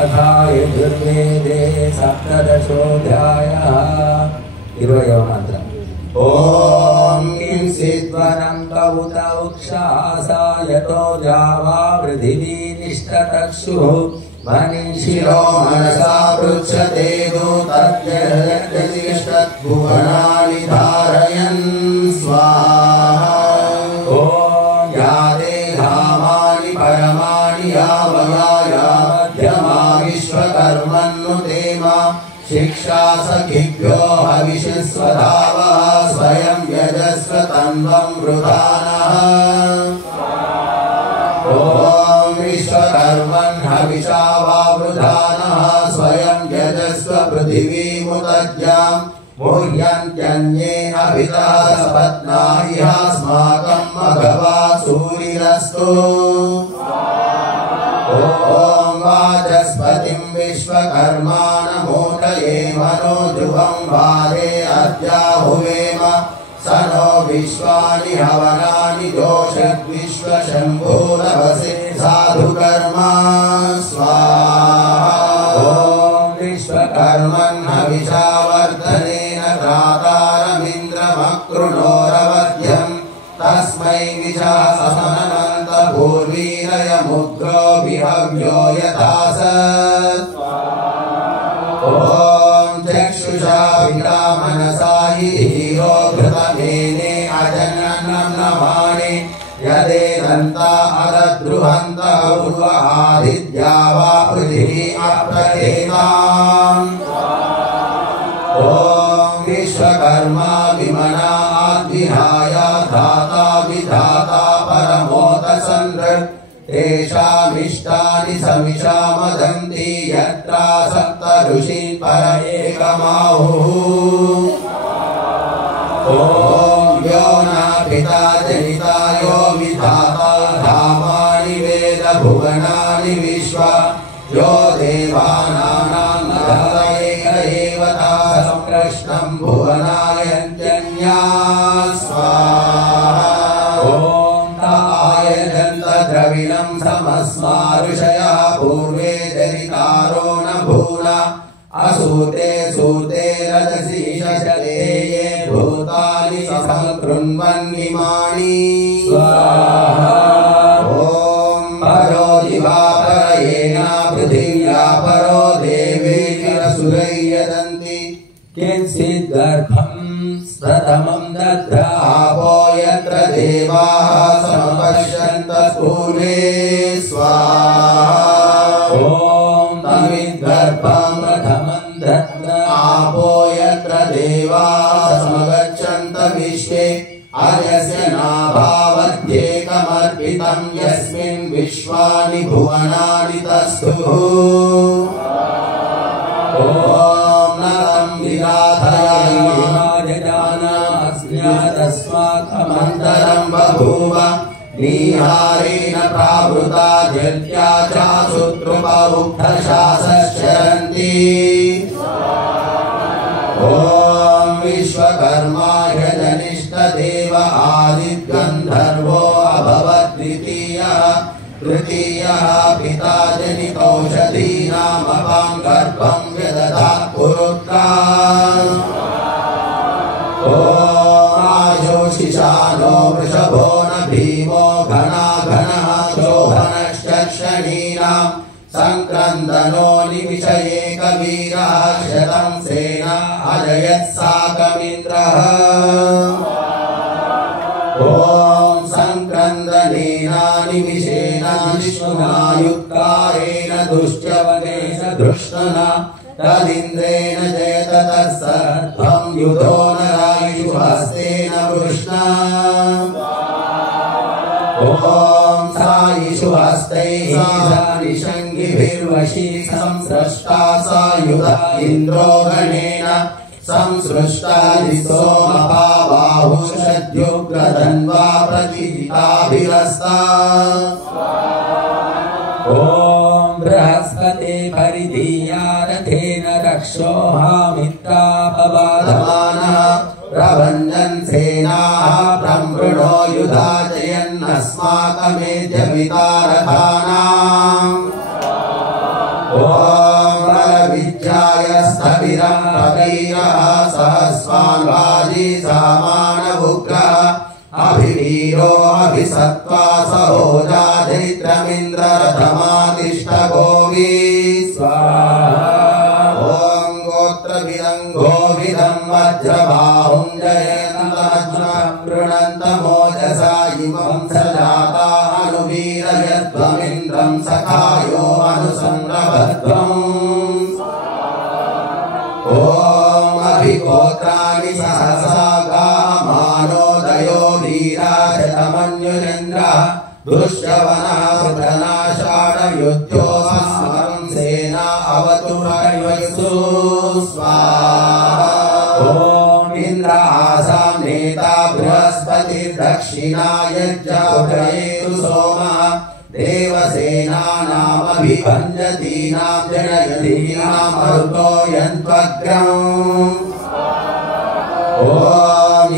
अथा यजुर्वेदे सप्तदशोऽध्यायः 20వ మంత్రం ओम किंसिद्वनं कवुत उक्षासायतो जावा पृथिवी निष्ठतक्षुः मनीषिरो मनसा पृच्छते दूतद्यज्ञतिष्ठद्भुवनानि धारयन् स्वाहा ओम या देहामानि परमाणि यावया मध्यमा विश्वकर्मन्नुतेमा शिक्षा सखिभ्यो हविषस्वधावः स्वयं यजस्व तन्वं वृधानः ॐ विश्वकर्मन् हविषा वा वृधानः स्वयं यजस्व पृथिवीमुदज्ञां मुह्यन्त्यन्ये अभितः सपत्ना इहास्माकं मघवा सूरिरस्तु ॐ वाचस्पतिं विश्वकर्माणमूर्तये मनो ध्रुवं वारे अद्याहुवेम स नो विश्वानि हवनानि जोषद्विश्वशम्भूरवसे साधुकर्मा स्वाहा ॐ विश्वकर्मन् हविषा वर्धनेन भ्रातारमिन्द्रमकृणोरवध्यम् तस्मै विशासनमन्त पूर्वीरयमुग्रो विहव्यो यथासत् ॐ चक्षुषा विडा मनसा हीरो घृतमेने अजननं नमानि यदेदन्ता अदद्रुहन्त उर्वादिद्या वा पृथिवी अप्रथेताम् ॐ विश्वकर्मा विमना आद्विहाय धाता विधाता परमोदसन्दृक् तेषामिष्टानि समिषा मदन्ति यत्रा सप्त ऋषि पर एकमाहुः ॐ यो न पिता जनिता यो विधाता धामानि वेद भुवनानि विश्व यो देवानां एक एव संकृष्णं भुवनायन्त्यन्या स्वाहा ॐ तायजन्त द्रविणं समस्मा ऋषयः पूर्वे जरितारो न भूला असूते सूते रजसी शशते ये भूतानि संकृण्वन्निमानि स्वाहा ॐ परो दिवापरयेन पृथिव्या परो देवेतिरसुरै यदन्ति किंचिद्गर्भं प्रथमं दद्रापो यत्र देवाः समपश्यन्तः पूर्वे स्वाहा ॐ तमिद्गर्भं प्रथमं दद्रापो यत्र देवाः समगच्छन्त विश्वे अयस्य नाभावत्येकमर्पितं यस्मिन् विश्वानि भुवनानि तस्थुः ॐ नरं विराधयास्म्यादस्माकमन्तरं बभूव नीहारेण प्रावृता जल्या चासुत्रुपौक्थशासश्चरन्ति ॐ विश्वकर्मा ह्यजनिष्ठदेव आदिद्गन्धर्वो अभवत् तृतीयः पिता जनितौषधीनामपां गर्भं व्यदधात् पुरुत्रा ॐ आशोषिषानो वृषभो न भीमो घनाघनः शोभनश्चक्षणीनां संक्रन्दनो निमिषयेकवीरः शतं सेना अजयत्साकमिन्द्रः ॐ संक्रन्दनेना निमिषेण विष्णुनायुक्तारेण दुश्चवनेन धृष्णना तदिन्द्रेण जयत तत्सर्वं युधो नरायुषु हस्तेन वृष्णा ॐ सायुषु हस्तैः निषङ्गिभिर्वशी संसृष्टा सायुधा इन्द्रो गणेन संसृष्टा सोमपाबाहुषद्युग्रधन्वा प्रतिजिताभिरस्ता ॐ बृहस्पते परिधीया रथेन रक्षोहामित्रापबाधमानः प्रभञ्जन् सेनाः ब्रह्मणो युधा जयन्नस्माकमेध्य वितारकानाम् ॐ ॐ बलविद्याय स्थविरं प्रवीरः सहस्वान् वाजी सामानवुग्रः अभिवीरो अभिसत्त्वा सहोजा चैत्रमिन्द्ररथमातिष्ठगोवी स्वाहा ॐ गोत्रभिदं गोविदं वज्रबाहुं जयन्तमज्मः गृणन्तमोजसा इमं सजाता अनुवीरयध्वमिन्द्रं सखायो अनुसंरभध्वम् ॐ अभिगोत्राणि सहसा गामानोदयो वीराशतमन्युरेन्द्रः दुष्यवनः सुतनाषाढयुद्धो स्मरं सेना अवतु हरिवत्सु स्वाहा ॐ इन्द्रासां नेता बृहस्पतिर्दक्षिणायज्ञोपयेतु सोमः देवसेनानामभिभञ्जतीनां जनयतीनामरुतो यन्त्वग्रम् ॐ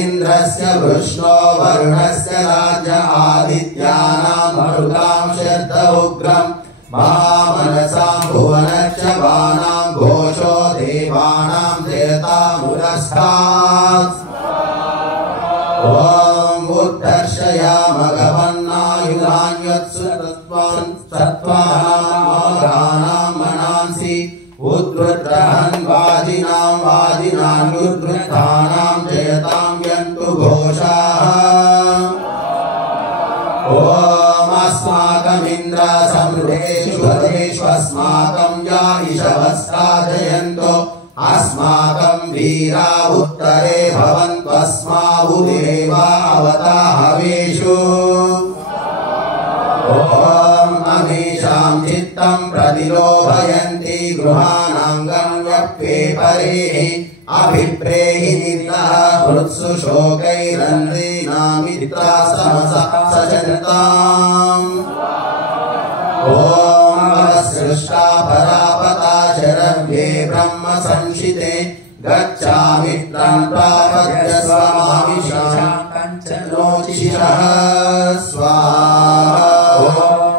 इन्द्रस्य वृष्णो वरुणस्य राज्य आदित्यानां मरुतां शर्द उग्रं महामनसां भुवनश्च वानां घोषो देवानां जयतामुरस्तात् ॐ उत्कर्षयामघवन्नायुधान्यत्सु तत्त्वानां मनांसि उद्वृत्रहन् वाजिनां वाजिनान्युद्वृत्तानां जयतां यन्तु घोषाः ॐ अस्माकमिन्द्र समृद्धेषु भद्रेषु अस्माकं या इषवस्ता जयन्तो अस्माकं वीरा उत्तरे भवन्त्वस्माभुदेवा अवता हवेषु ॐ अमीषां चित्तं प्रतिलोभयन्ति गृहाणां व्यप्ये परेः अभिप्रेहि निर्णः मृत्सु शोकैरन्ध्रीनामित्रा सचन्ताम् ॐ सृष्टा परापता शरव्ये ब्रह्म संशिते गच्छामि प्रापद्य स्वामिषां कञ्चनोचिषः स्वाहा ॐ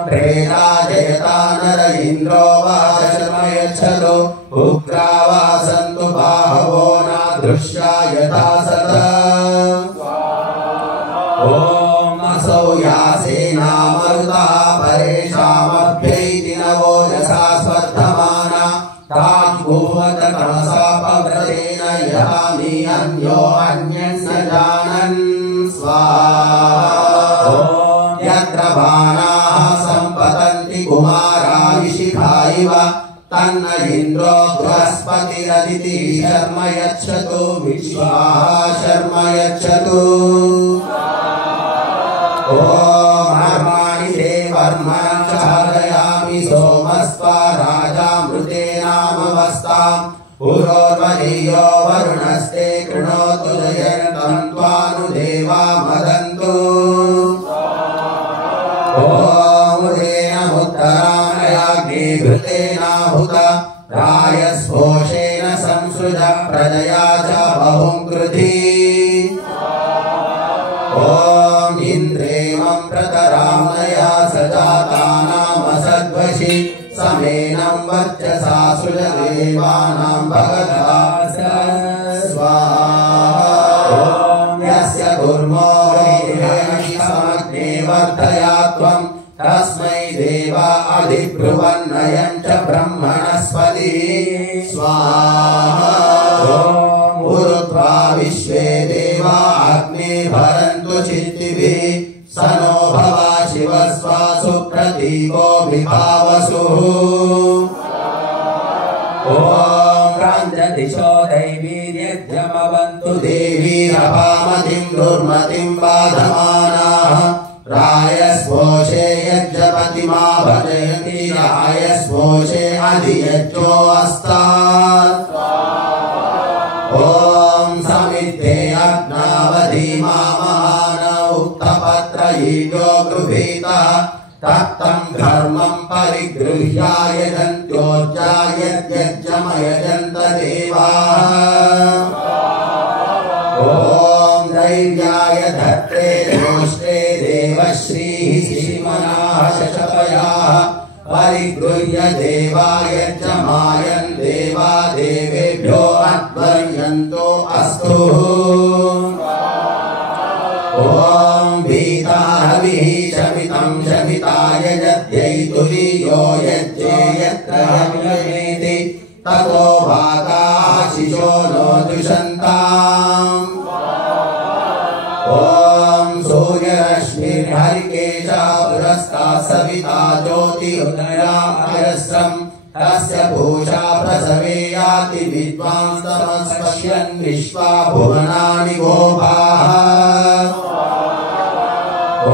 प्रेरा जयता नर इन्द्रो वा शर्मयच्छलो उग्रा वा सन्तु बाहवो नादृश्या यथा सदा ॐ असौ यासेना मरुता परेषामभ्यैति नवो यथा स्वर्धमाना ताभूवत तमसा पव्रतेन यामि अन्यो अन्यस्य जानन् स्वाहा ॐ यत्र बाणाः सम्पतन्ति कुमाराविशिखा इव तन्न इन्द्रो बृहस्पतिरदिति शर्म यच्छतु विश्वाः शर्म यच्छतु ॐ हर्माणि ते वर्मणं चारयामि सोमस्त्वा राजामृतेनामवस्ताम् पुरोर्वरीयो वरुणस्ते कृणोतु जयन्तं त्वानुदेवा मदन्तु ॐ उदेन उत्तरामयाग्ने घृतेनाहुत रायस्पोषेण संसृज प्रजया च बहुं कृधी ॐ इन्द्रेमं प्रतरामया सजातानामसद्वशि समेनं वर्चसा सृज देवानां भगता स्वाहा ॐ यस्य कुर्मो वैदेहि समग्ने वर्धया त्वं तस्मै देवा अधिब्रुवन्नयं च ब्रह्मणस्पति स्वाहा ॐ ऊर्ध्वा विश्वे देवा अग्ने भरन्तु चित्तिभिः स नो भवा शिवस्वा सुप्रतीको विभावसुः ॐ प्राञ्जलिशो दैवीर्यज्ञमवन्तु देवीरपामतिं दुर्मतिं बाधमानाः रायस्पोषे यज्ञपतिमा भजयति रायस्पोषे अधियज्ञो अस्तात् ॐ समिद्धे अग्नावधीमामान उक्तपत्रयीजो गृहीतः तत्तं धर्मं परिगृह्य यजन्त्योज्जायद्यज्ञमयजन्त देवाः ॐ दैव्याय धत्ते जोष्टे देवश्रीः श्रीमनाः शशपयाः परिगृह्य देवाय च मायन् देवा देवेभ्यो अध्वर्यन्तो अस्तु ॐ भीताहविः शमितं शमिताय यद्यैतुलीयो यज्ञे यत्र हव्यमेति ततो भागाशिषो नो दुषन्ताम् ॐ सूर्यरश्मिर्हरिकेशा पुरस्तात् सविता ज्योतिरुदयामयस्रम् तस्य पूषा प्रसवे याति विद्वांस्तमस्पश्यन् विश्वा भुवनानि गोपाः ॐ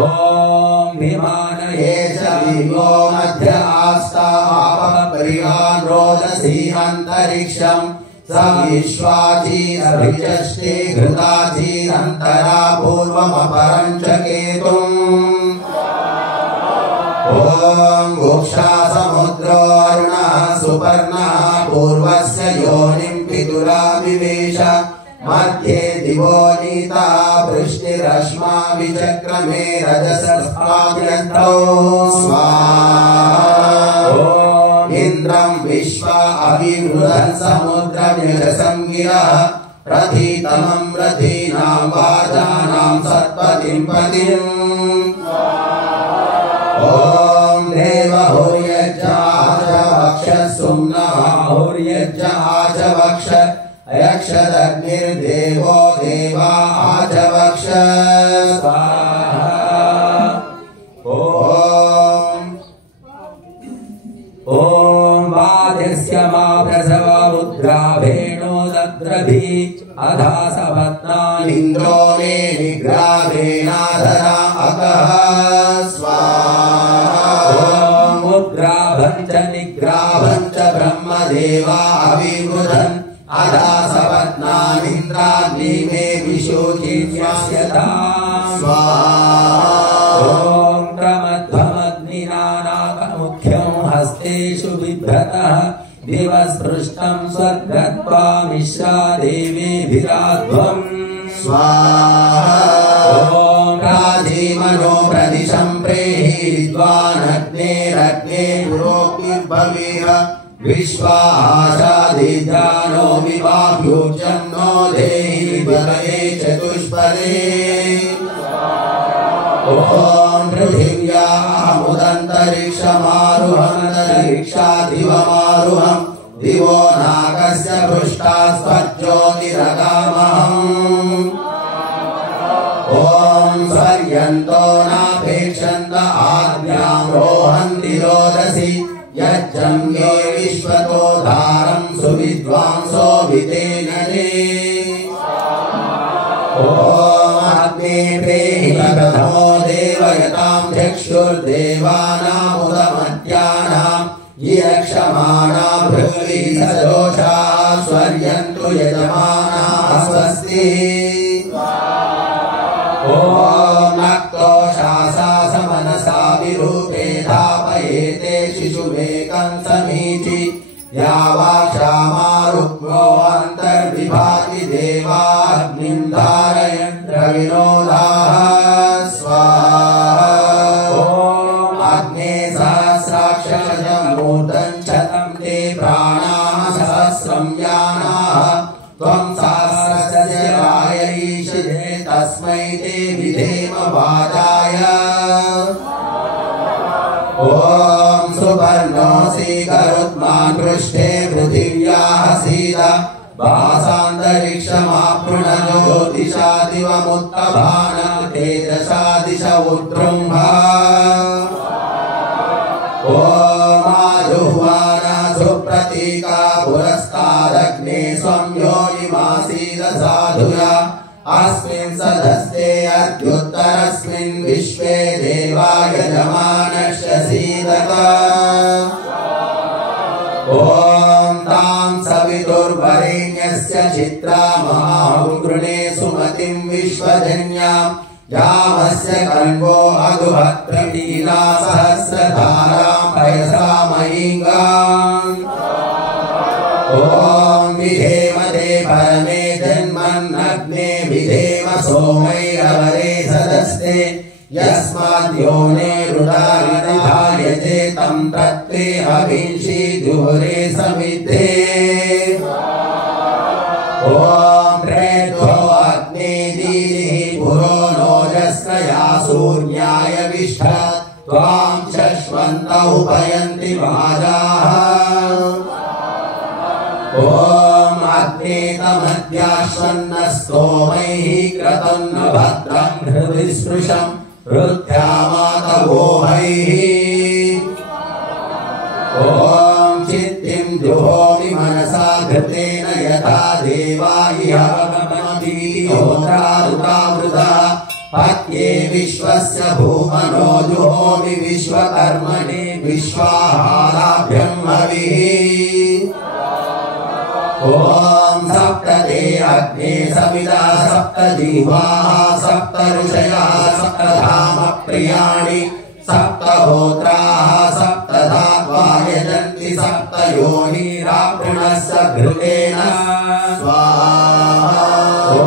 विमानये च विवो मध्य आस्तापः परिहान् रोदसी अन्तरिक्षम् स विश्वाचीरभिचष्टे घृताचीरन्तरा पूर्वमपरम् च केतुम् ॐ गुक्षा समुद्रो अरुणः सुपर्णः पूर्वस्य योनिम् पितुराविवेश मध्ये दिवो नीता वृष्टिरश्मा विचक्रमे रजसस्पाद्यन्तौ स्वाहा इन्द्रम् विश्वा अविवृधन् समुद्रम्यजसम् गिरः प्रथितमम् रथीनाम् वाजानाम् सत्पतिम् पतिम् ॐ देवहुर्यज्ञ आचवक्ष सुम्नवाहुर्यज्ञ आचवक्ष यक्षदग्निर्देवो देवा आचवक्ष स्वाहा ॐ वादिस्य मा प्रसव उद्ग्राभेणो दद्रभि अधा सपत्नानिन्द्रो मे निग्राभेणाधरा अकः स्वाहा ॐ उद्ग्राभम् च निग्राभम् च ब्रह्मदेवा अविवृधन् अधा सपत्नानिन्द्राग्नि मे विशोचिष्यताम् स्वाहा ॐ क्रमध्वमग्निनानाकमुख्यम् हस्तेषु बिभ्रतः दिवस्पृष्टम् स्वर्गत्वा मिश्रा देवेभिराध्वम् स्वाहा ॐ राजीमनो प्रदिशम् प्रेहि विद्वानग्नेरग्ने पुरोक्तिर्भवेह विश्वाशादिजानो विवाह्योजम् नो देहि बलये चतुष्पदे ॐ पृथिव्यामुदन्तरिक्षमारुहन्तरिक्षादिवमारुहम् दिवो नागस्य पृष्ठास्त्वज्योतिरगामहम् ॐ स्वर्यन्तो नापेक्षन्त आज्ञाम् रोहन्ति रोदसी यज्जन्ये विश्वतो धारम् सुविद्वांसो वितेनने ॐ अग्ने प्रेहि प्रथमो देवयताम् चक्षुर्देवानामुदमत्यानाम् यक्षमाणा भृगवी सदोषा स्वर्यन्तु यजमानाः स्वस्ति ॐ नक्तोषासा समनसा विरूपे धापयेते शिशुमेकम् समीचि यावाक्षामारुक्मो अन्तर्विभाति देवाग्निम् धारयन् द्रविणोदाः स्वाहा ॐ अग्ने सहस्राक्षरजमूर्धम् शतम् ते प्राणाः सहस्रम् यानाः त्वम् सहस्रस्य रायरीषिधे तस्मै ते विधेम वाजाय ॐ सुपर्णोऽसि गरुत्मान् पृष्ठे पृथिव्याः सीद भासान्तरिक्षमापृणनो ज्योतिषा दिवमुत्तभान तेजसा दिश उद्बृम्भ ॐ आजुह्वान सुप्रतीका पुरस्तादग्ने स्वं योनिमासीद साधुया अस्मिन् सदस्ते अद्युत्तरस्मिन् विश्वे देवा यजमानस्य सीदत ॐ तां सवितुर्वरेण्यस्य चित्रा महागृणे सुमतिम् विश्वजन्याम् यामस्य कण्वो अगुभत्रमीला सहस्रधाराम् पयसा मयीङ्गाम् ॐ विधेम ते परमे जन्मन्नग्ने विधेम सोमैरवरे सदस्ते यस्माद्योने रुदारिधायते तं तत्ते कविंषि जुहुरे समिते ॐ प्रेतो अग्ने दीदिः पुरो नोजस्कया सूर्याय विष्ठ त्वां शश्वन्त उपयन्ति वाजाः ॐ अग्नेतमद्याश्वन्नस्तोमैः क्रतं न भद्रं हृदि स्पृशं रुद्ध्यामातवोहैः ॐ चित्तिं जुहोमि मनसा घृतेन यथा देवा इहोत्रारुतावृता पत्ये विश्वस्य भूमनो जुहोमि विश्वकर्मणे विश्वाहाराभ्यं हविः ॐ सप्तते अग्ने सविता सप्त जीवाः सप्त ऋषयः सप्तधाम प्रियाणि सप्तहोत्राः सप्तधात्वा यजन्ति सप्त योनिरावृणस्य घृतेन स्वाहा ॐ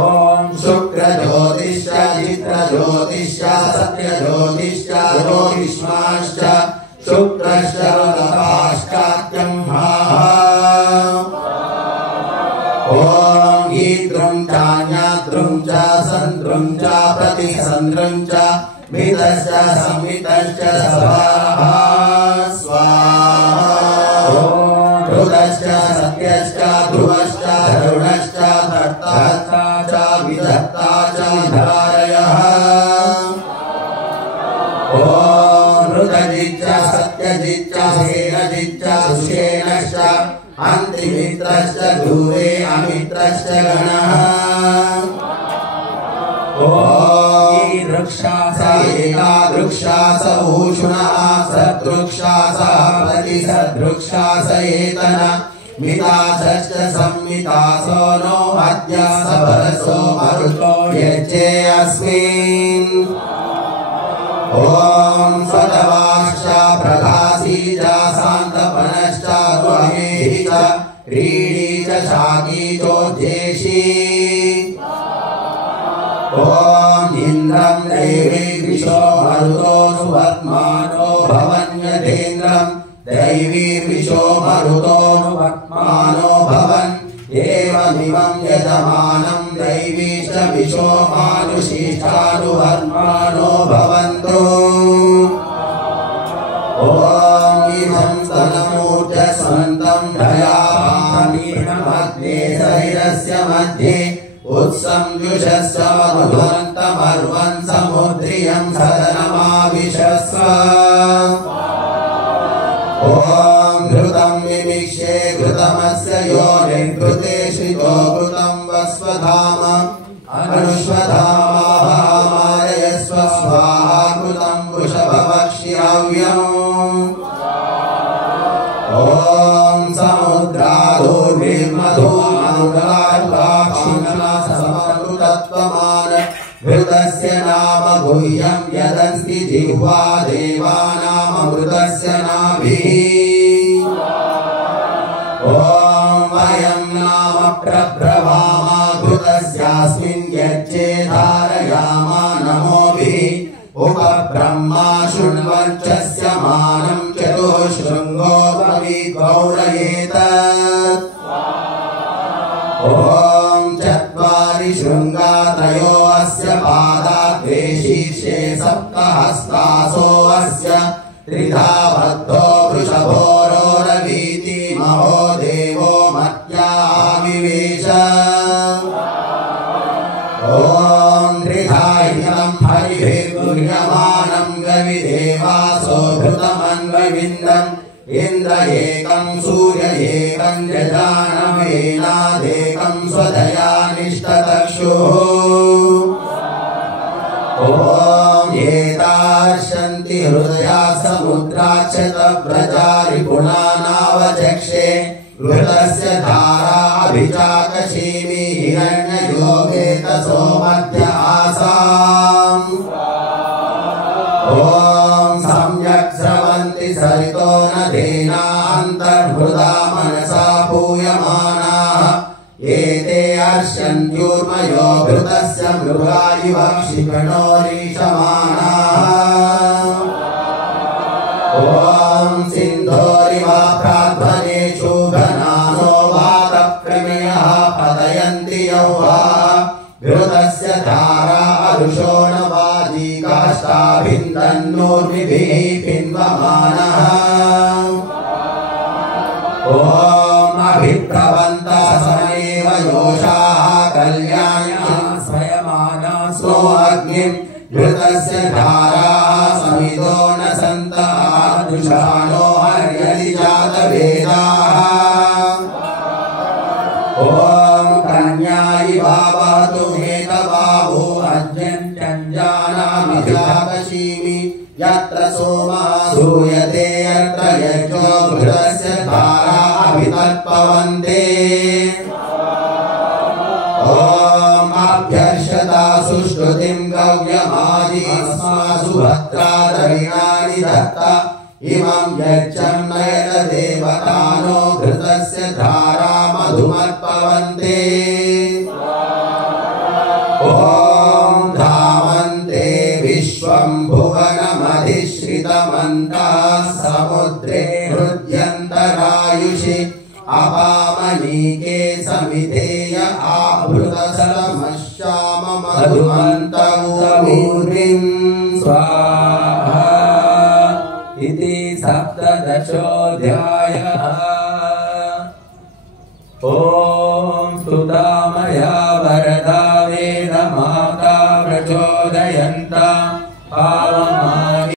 शुक्रज्योतिश्च चित्रज्योतिश्च सत्यज्योतिश्च ज्योतिष्माश्च शुक्रश्च तपाश्चात्यं ॐ ईद्रुं चान्याद्रुं च सन्द्रुं च प्रतिसन्द्रुं च मितश्च संमितश्च स्वाहा स्वाहा ॐ ऋतश्च सत्यश्च ध्रुवश्च धरुणश्च धर्ता च विधत्ता च धारयः ॐ ऋतजिच्च सत्यजिच्च सेनजिच्च सुषेणश्च अन्त्रिमित्रश्च ध्रुवे अमित्रश्च गणः ॐ वृक्षास एकादृक्षास ऊष्णः सदृक्षास प्रतिसदृक्षास एतन मितासश्च संमितासो नो अद्य सबरसो मरुतो यज्ञे अस्मिन् ॐ स्वतवाश्च प्रकाशी च शान्तपनश्च गुहेहि च क्रीडी च शाकी चोद्येशी ॐ इन्द्रं देवीर्विशो मरुतो नुवर्त्मानो भवन्यथेन्द्रं दैवीर्विशो मरुतो नुवर्त्मानो भवन् एवमिमं यजमानं दैवीश्च विशो मानुषीष्ठानुवर्त्मानो भवन्तु ॐ इमं स्तनमूर्जस्वन्तं धयामीर्णमग्ने शरीरस्य मध्ये उत्संजुषस्व मधुवन्तमर्वन् समुद्रियं सदनमाविशस्व ॐ घृतं विमिक्ष्ये घृतमस्य योनिर्घृते श्रितो घृतं वस्वधाम अनुष्वधामायस्व स्वाहा घृतं वृषभवक्ष्यव्यम् ॐ समुद्राधूर्भिर्मधूमङ्गलाक्षिणा समरुतत्वमान घृतस्य नाम गुह्यं यदस्ति जिह्वा देवानाममृतस्य नाभिः ॐ वयं नाम प्रब्रवाम घृतस्यास्मिन् यज्ञे धारयामा नमोभिः उपब्रह्मा शृण्वञ्चस्य मानं चतुःशृङ्गो भविगौरयेत ॐ चत्वारि शृङ्गा त्रयो अस्य पादा द्वे शीर्षे सप्तहस्तासो अस्य त्रिधा बद्धो वृषभोरोरवीति महो देवो मत्याविवेश ॐ त्रिधा इदं हरिभिर्गुह्यमानं गविदेवासो घृतमन्वविन्दम् इन्द्र एकं सूर्य एकं यजानमेनादेकं स्वधया निष्ठतक्षुः ॐ एतार्षन्ति हृदया समुद्राक्षतव्रजारिपुणानावचक्षे घृतस्य धारा अभिचाकशीमि हिरण्ययोगेतसो मध्य आसाम् ॐ सम्यक् स्रवन्ति सरितो नदीनान्तर्हृदा मनसा पूयमानाः एते अर्षन्त्यूर्मयो घृतस्य मृगा इव क्षिपणोरीशमानाः ॐ सिन्धोरिवा मारुषो न वाजी काष्ठाभिन्दन्नोर्विभिः पिन्वमानः ॐ अभिप्रवन्तः समेव योषाः कल्याण्या स्वयमाना सो अग्निं घृतस्य धाराः समिदो न सन्तः दुषाणो हर्यति जातवेदाः ॐ कन्यायि भावतु हेतबाहो अद्यञ्जानामि जातशीमि यत्र सोमः सूयते यत्र यज्ञो घृतस्य धारा अभितत्पवन्ते ॐ अभ्यर्षता सुश्रुतिं गव्यमाजीस्मासु भद्रा द्रविणानि दत्ता इमं यज्ञं नयत देवतानो घृतस्य धारा मधुमत्पवन्ते ॐ धावन्ते विश्वं भुवनमधिश्रितमन्तः समुद्रे हृद्यन्तरायुषि अपामनीके समिधेय आभृतसलमश्याम मधुमन्तमूर्तिं स्वाहा इति सप्तदशोऽध्यायः। ॐ स्तुता मया वरदा वेदमाता प्रचोदयन्ता